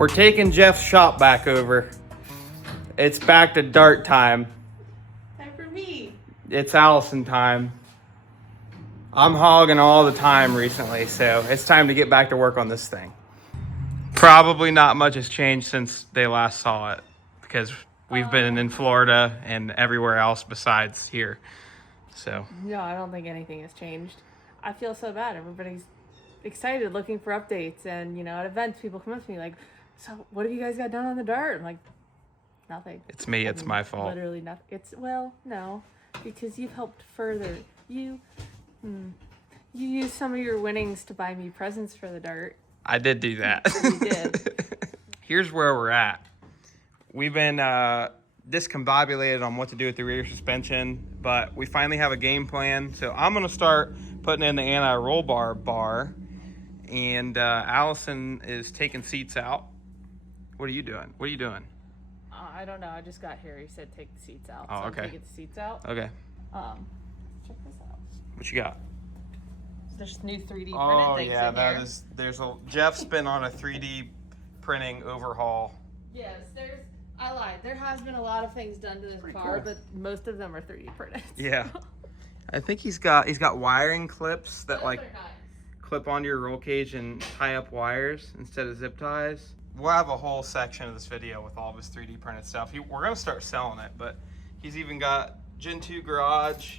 We're taking Jeff's shop back over. It's back to dart time. Time for me. It's Allison time. I'm hogging all the time recently, so it's time to get back to work on this thing. Probably not much has changed since they last saw it, because we've been in Florida and everywhere else besides here. So No, I don't think anything has changed. I feel so bad. Everybody's excited, looking for updates, and at events, people come up to me like, "So, what have you guys got done on the dart?" I'm like, "Nothing." it's me. It's my fault. Literally nothing. No, because you've helped further. You used some of your winnings to buy me presents for the dart. I did do that. You did. Here's where we're at. We've been discombobulated on what to do with the rear suspension, but we finally have a game plan. So I'm going to start putting in the anti-roll bar, and Allison is taking seats out. What are you doing? I don't know. I just got here. He said take the seats out. Oh, so okay. I'm taking the seats out. Okay. Check this out. What you got? There's new 3D printed things yeah, in that here. is. Jeff's been on a 3D printing overhaul. Yes, I lied. There has been a lot of things done to this car, but most of them are 3D printed. Yeah. I think he's got wiring clips that Those like are nice. clip onto your roll cage and tie up wires instead of zip ties. We'll have a whole section of this video with all of his 3D printed stuff. We're gonna start selling it, but he's even got Gen 2 garage,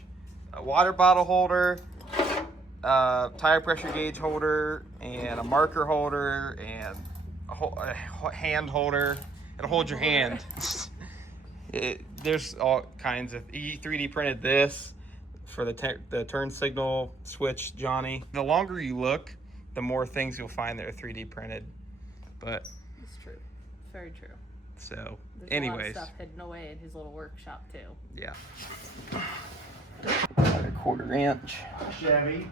a water bottle holder, tire pressure gauge holder, and a marker holder, and a hand holder. It'll hold your hand. There's all kinds of. He 3D printed this for the turn signal switch, Johnny. The longer you look, the more things you'll find that are 3D printed. But It's true. It's very true. so, There's anyways, a lot of stuff hidden away in his little workshop too. yeah. About a 1/4 inch. Chevy.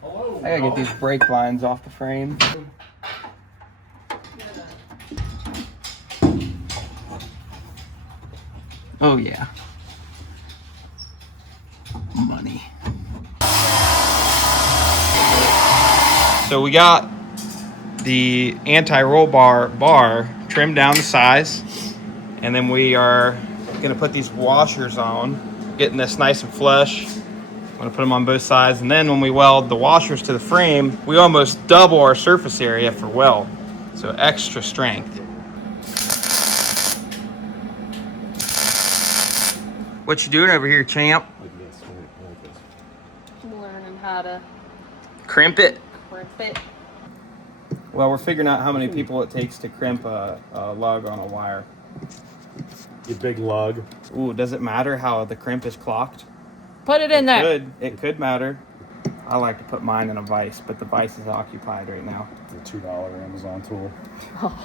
Hello. I gotta get these brake lines off the frame. Oh yeah. Money. So we got the anti-roll bar trimmed down to size, and then we are gonna put these washers on, getting this nice and flush. I'm gonna put them on both sides, and then when we weld the washers to the frame, we almost double our surface area for weld, so extra strength. What you doing over here, champ? Learning how to Crimp it? crimp it. Well, we're figuring out how many people it takes to crimp a lug on a wire. You big lug. Ooh, does it matter how the crimp is clocked? Put it in there. It could matter. I like to put mine in a vise, but the vise is occupied right now. It's a $2 Amazon tool. Oh,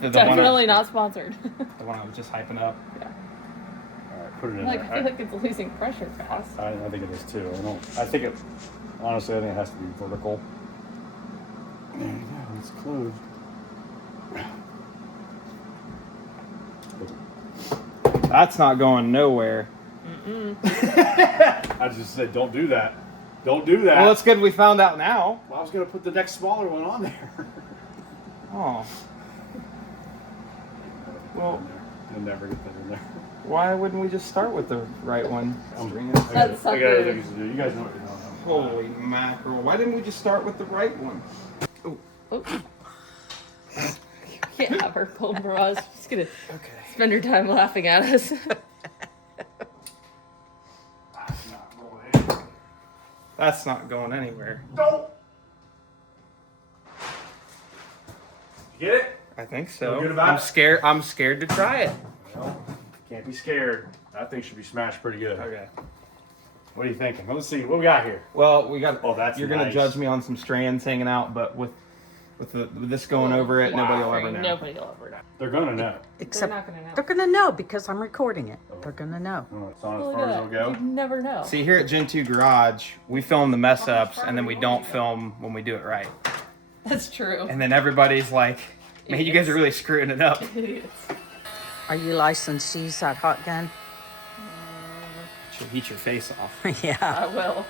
The definitely not sponsored. The one I was just hyping up. Yeah. All right, put it in I there. feel like it's losing pressure fast. I think it is too. Honestly, I think it has to be vertical. There you go. It's closed. That's not going nowhere. I just said, don't do that. Don't do that. Well, it's good we found out now. Well, I was going to put the next smaller one on there. Oh. Well, You'll never get that in there. why wouldn't we just start with the right one? I got other sucker. things to do. You guys know what you're doing. Holy mackerel. Why didn't we just start with the right one? Oh. Can't have her cold bras. She's gonna spend her time laughing at us. That's not going anywhere. Don't. Get it? I think so. Feel good about I'm it? scared. I'm scared to try it. Well, can't be scared. That thing should be smashed pretty good. Okay. What are you thinking? Let's see what we got here. Well, we got. Oh, that's You're gonna nice. judge me on some strands hanging out, but with this going over it, nobody will ever know. Nobody will ever know. They're gonna know. They're not gonna know. They're gonna know because I'm recording it. They're gonna know. Oh, it's on as Look far at as that. it'll go. You'd never know. See, here at Gen 2 Garage, we film the mess ups, and then we don't film when we do it right. That's true. And then everybody's like, "Man, you guys are really screwing it up." Idiots. Are you licensed to use that hot gun? She'll heat your face off. Yeah. I will.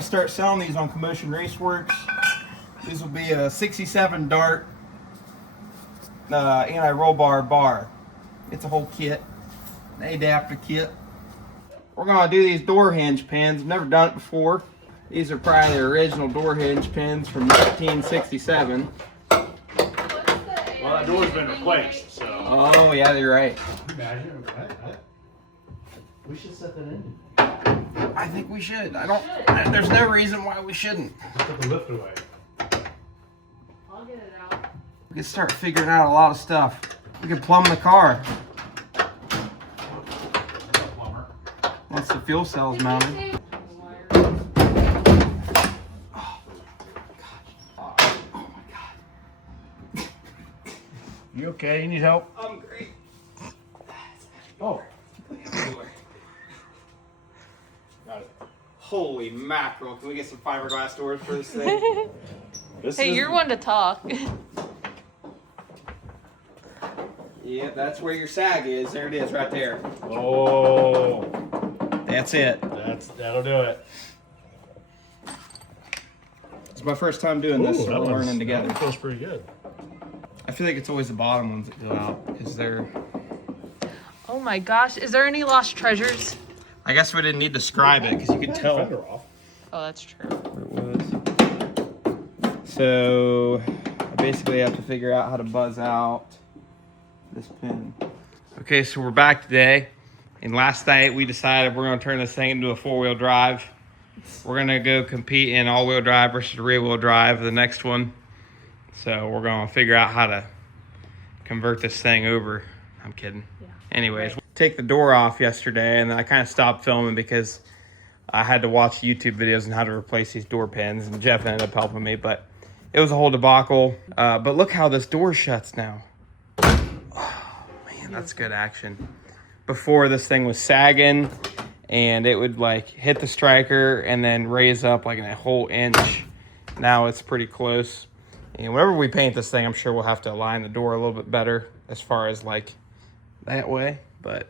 gonna start selling these on Commotion Raceworks. These will be a 67 Dart anti-roll bar. It's a whole kit, an adapter kit. We're gonna do these door hinge pins. Never done it before. These are probably the original door hinge pins from 1967. Well, that door's been replaced, so. Oh yeah, you're right. Imagine we should set that in. I think we should. There's no reason why we shouldn't. Put the lift away. I'll get it out. We can start figuring out a lot of stuff. We can plumb the car Plumber. once the fuel cell's mounted. You okay? You need help? I'm great. Oh. Holy mackerel! Can we get some fiberglass doors for this thing? Hey, you're one to talk. Yeah, that's where your sag is. There it is, right there. Oh. That's it. That'll do it. It's my first time doing this, so that we're one's- learning together. That one feels pretty good. I feel like it's always the bottom ones that go out because they're. Oh my gosh, is there any lost treasures? I guess we didn't need to describe it because you could tell Fender off. Oh, that's true. where it was. So I basically have to figure out how to buzz out this pin. Okay, so we're back today, and last night we decided we're going to turn this thing into a 4-wheel drive. We're going to go compete in all-wheel drive versus rear-wheel drive, the next one. So we're going to figure out how to convert this thing over. I'm kidding. Yeah. Anyways, take the door off yesterday, and then I kind of stopped filming because I had to watch YouTube videos on how to replace these door pins, and Jeff ended up helping me, but it was a whole debacle. But look how this door shuts now. Oh, man, that's good action. Before, this thing was sagging, and it would like hit the striker and then raise up like a whole inch. Now it's pretty close. And whenever we paint this thing, I'm sure we'll have to align the door a little bit better as far as like that way, but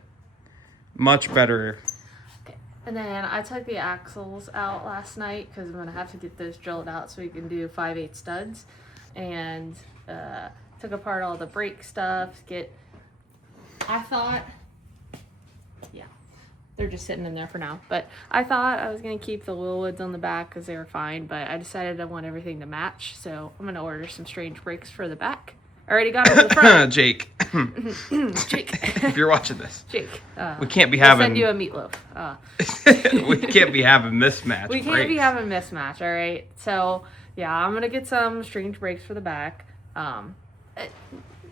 much better. And then I took the axles out last night because I'm gonna have to get those drilled out so we can do 5/8 studs, and took apart all the brake stuff. I thought, yeah, they're just sitting in there for now. But I thought I was gonna keep the wheel woods on the back because they were fine. But I decided I want everything to match, so I'm gonna order some strange brakes for the back. I already got them for the front. Jake, Jake. if you're watching this, Jake. we can't be I'll having. send you a meatloaf. We can't be having mismatch. We can't be having mismatch, all right? So, yeah, I'm going to get some strange brakes for the back.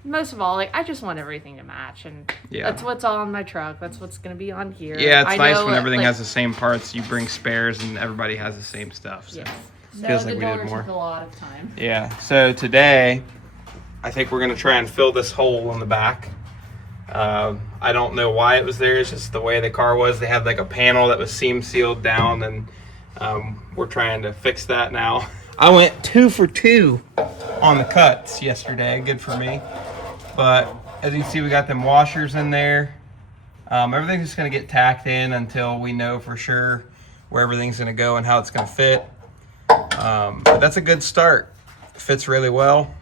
Most of all, like, I just want everything to match, and Yeah. that's what's on my truck. That's what's going to be on here. Yeah, it's I nice know when it, everything like, has the same parts. You bring spares, and everybody has the same stuff. So. Yes. So Feels the like we did door more. took a lot of time. Yeah. So today, I think we're gonna try and fill this hole in the back. I don't know why it was there. It's just the way the car was. They had like a panel that was seam sealed down, and we're trying to fix that now. I went 2 for 2 on the cuts yesterday. Good for me. But as you can see, we got them washers in there. Everything's just gonna get tacked in until we know for sure where everything's gonna go and how it's gonna fit. But that's a good start. It fits really well.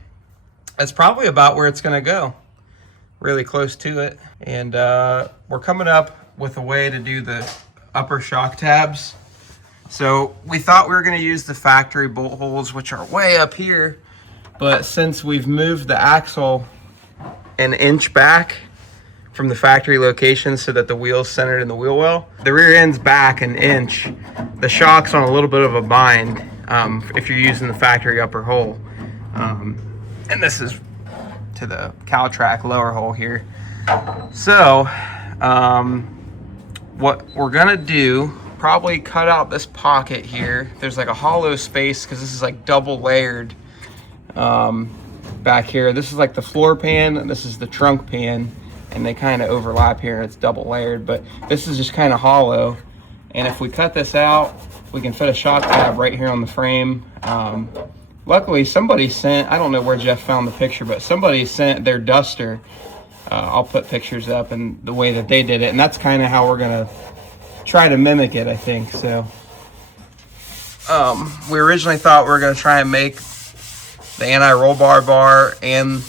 That's probably about where it's gonna go. Really close to it. And we're coming up with a way to do the upper shock tabs. So we thought we were gonna use the factory bolt holes, which are way up here. But since we've moved the axle an inch back from the factory location so that the wheel's centered in the wheel well, the rear end's back an inch. The shock's on a little bit of a bind if you're using the factory upper hole. And this is to the Caltrack lower hole here. So what we're gonna do, probably cut out this pocket here. There's like a hollow space because this is like double layered back here. This is like the floor pan and this is the trunk pan, and they kind of overlap here and it's double layered, but this is just kind of hollow. And if we cut this out, we can fit a shock tab right here on the frame. Luckily, somebody sent, I don't know where Jeff found the picture, but somebody sent their duster. I'll put pictures up and the way that they did it. And that's kind of how we're going to try to mimic it, I think. So We originally thought we were going to try and make the anti-roll bar and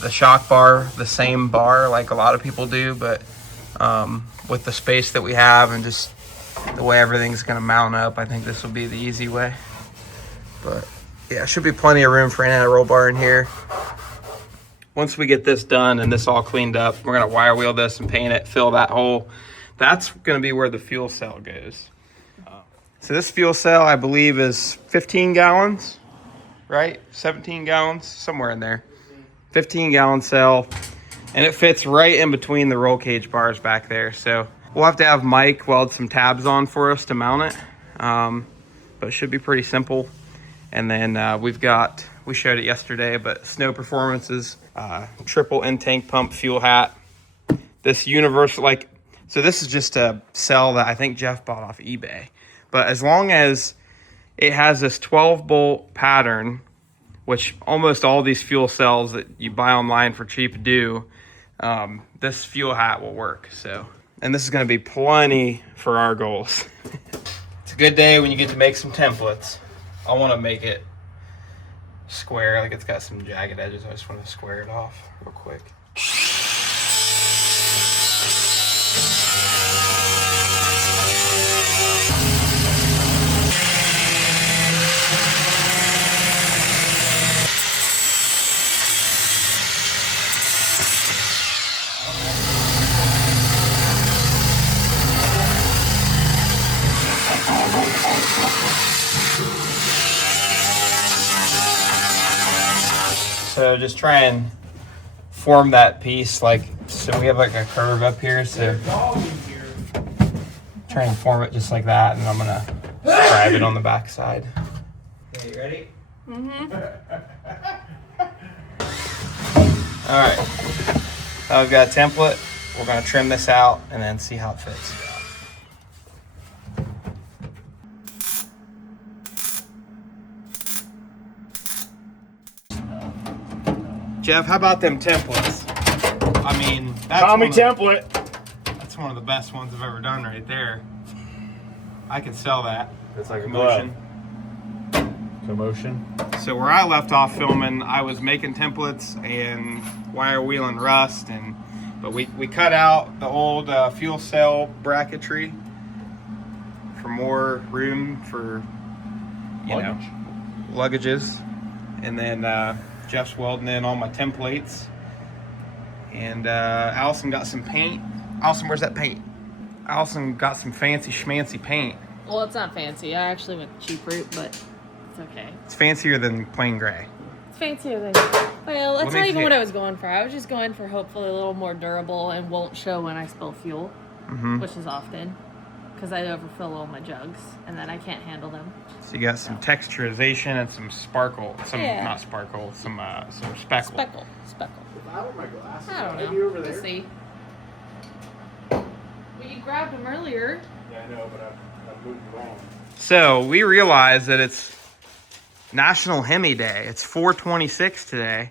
the shock bar the same bar like a lot of people do, but with the space that we have and just the way everything's going to mount up, I think this will be the easy way. But yeah, should be plenty of room for an anti-roll bar in here. Once we get this done and this all cleaned up, we're going to wire wheel this and paint it, fill that hole. That's going to be where the fuel cell goes. So this fuel cell, I believe, is 15 gallons, right? 17 gallons, somewhere in there. 15-gallon cell, and it fits right in between the roll cage bars back there. So we'll have to have Mike weld some tabs on for us to mount it, but it should be pretty simple. And then we showed it yesterday, but Snow Performance's triple in-tank pump fuel hat. This universal, so this is just a cell that I think Jeff bought off eBay. But as long as it has this 12-bolt pattern, which almost all these fuel cells that you buy online for cheap do, this fuel hat will work. So, and this is going to be plenty for our goals. It's a good day when you get to make some templates. I want to make it square, like it's got some jagged edges. I just want to square it off real quick. So just try and form that piece so we have a curve up here, so try and form it just like that, and I'm gonna scribe it on the back side. Okay, you ready? Mm-hmm. All right, now we've got a template. We're gonna trim this out and then see how it fits. Jeff, how about them templates? I mean, that's template. That's one of the best ones I've ever done right there. I could sell that. It's like a Commotion. Commotion. So where I left off filming, I was making templates and wire wheeling rust, but we cut out the old fuel cell bracketry for more room for luggages, and then Jeff's welding in all my templates, and Allison got some paint. Allison, where's that paint? Allison got some fancy schmancy paint. Well, it's not fancy. I actually went cheap route, but it's okay. It's fancier than plain gray. It's fancier than... Well, that's not even what I was going for. I was just going for hopefully a little more durable and won't show when I spill fuel, which is often, because I overfill all my jugs, and then I can't handle them. So you got some texturization and some sparkle. Not sparkle, some speckle. Speckle. I don't my glasses. I don't know. Maybe over there. We'll see. Well, you grabbed them earlier. Yeah, I know, but I moved wrong. So we realized that it's National Hemi Day. It's 4/26 today,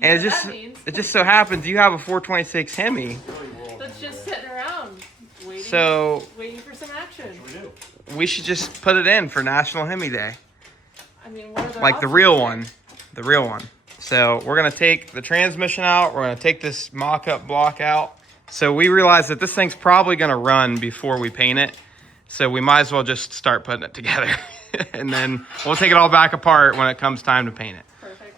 and it just so happens you have a 4/26 Hemi. That's just sitting around waiting for some action. We should just put it in for National Hemi Day. I mean, what are the Like the real one. So we're gonna take the transmission out. We're gonna take this mock-up block out. So we realized that this thing's probably gonna run before we paint it. So we might as well just start putting it together. And then we'll take it all back apart when it comes time to paint it. Perfect.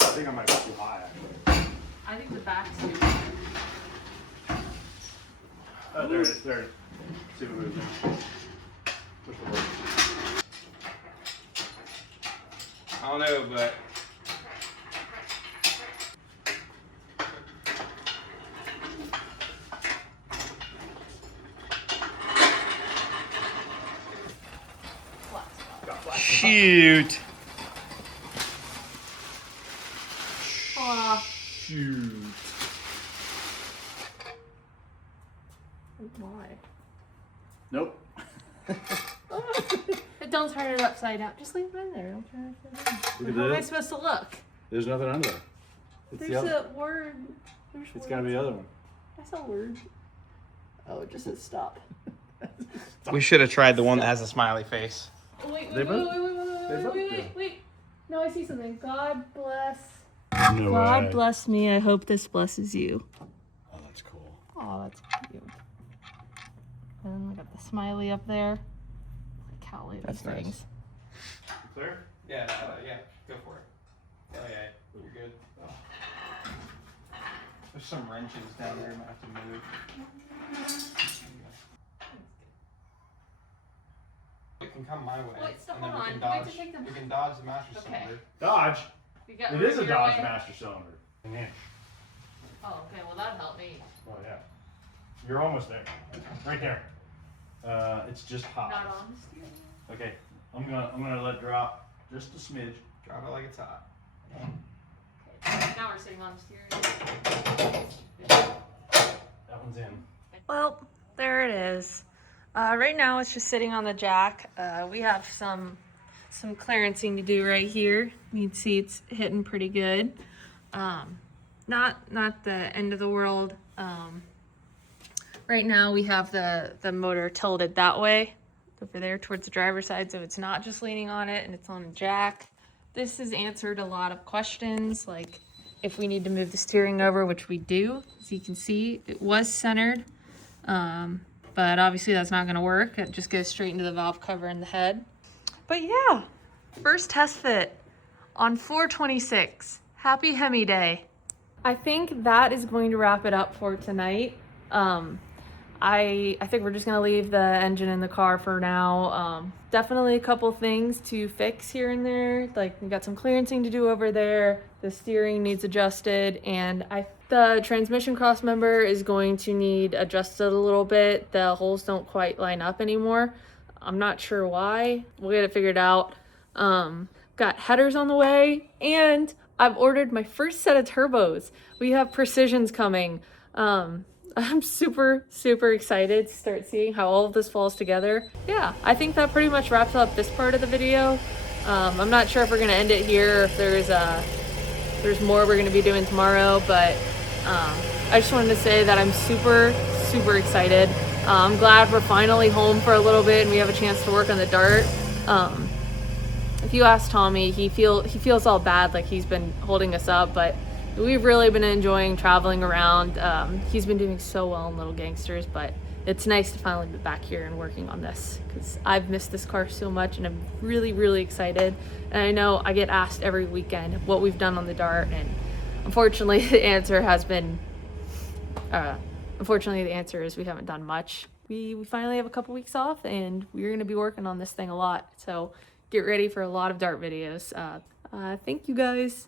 I think I might be too high, actually. I think the back's too. Oh, there it is. There it is. See if it moves. Push the button. I don't know, but shoot. Aw. Shoot. Why? Nope. Don't turn it upside down. Just leave it in there. Don't turn it upside down. Look at How am I this. supposed to look? There's nothing under there. It's There's a word. There's It's gotta be the other one. That's a word. Oh, it just says stop. We should have tried the one that has a smiley face. Oh, wait, They wait, both- wait, wait, wait, they wait, both wait, do. wait, wait. No, I see something. God bless. No God way. bless me. I hope this blesses you. Oh, that's cool. Oh, that's cute. And we got the smiley up there. Cowley, those That's nice. things. Clear? Yeah, yeah, go for it. Oh yeah, you're good. There's some wrenches down there I might have to move. It can come my way. Wait, stop, and then hold we on. can We have dodge. to take them- We can dodge the master Okay. cylinder. Dodge. You got It is a your Dodge way? master cylinder. Yeah. Oh, okay. Well, that helped me. Oh yeah. You're almost there. Right there. It's just hot. Not on the steering. Okay. I'm gonna let drop just a smidge. Drop it like it's hot. Okay, now we're sitting on the steering. That one's in. Well, there it is. Right now it's just sitting on the jack. We have some clearancing to do right here. You can see it's hitting pretty good. Not the end of the world. Right now we have the motor tilted that way, over there towards the driver's side, so it's not just leaning on it and it's on a jack. This has answered a lot of questions, like if we need to move the steering over, which we do. As you can see, it was centered, but obviously that's not going to work. It just goes straight into the valve cover in the head. But yeah, first test fit on 4/26. Happy Hemi Day. I think that is going to wrap it up for tonight. I think we're just gonna leave the engine in the car for now. Definitely a couple things to fix here and there. Like we got some clearancing to do over there. The steering needs adjusted, and the transmission cross member is going to need adjusted a little bit. The holes don't quite line up anymore. I'm not sure why. We'll get it figured out. Got headers on the way, and I've ordered my first set of turbos. We have precisions coming. I'm super, super excited to start seeing how all of this falls together. Yeah, I think that pretty much wraps up this part of the video. I'm not sure if we're gonna end it here or if there's more we're gonna be doing tomorrow, but I just wanted to say that I'm super, super excited. I'm glad we're finally home for a little bit and we have a chance to work on the Dart. If you ask Tommy, he feels all bad, like he's been holding us up, but we've really been enjoying traveling around. He's been doing so well in Little Gangsters, but it's nice to finally be back here and working on this because I've missed this car so much and I'm really, really excited. And I know I get asked every weekend what we've done on the Dart, and unfortunately the answer is we haven't done much. We finally have a couple weeks off and we're gonna be working on this thing a lot. So get ready for a lot of Dart videos. Thank you guys.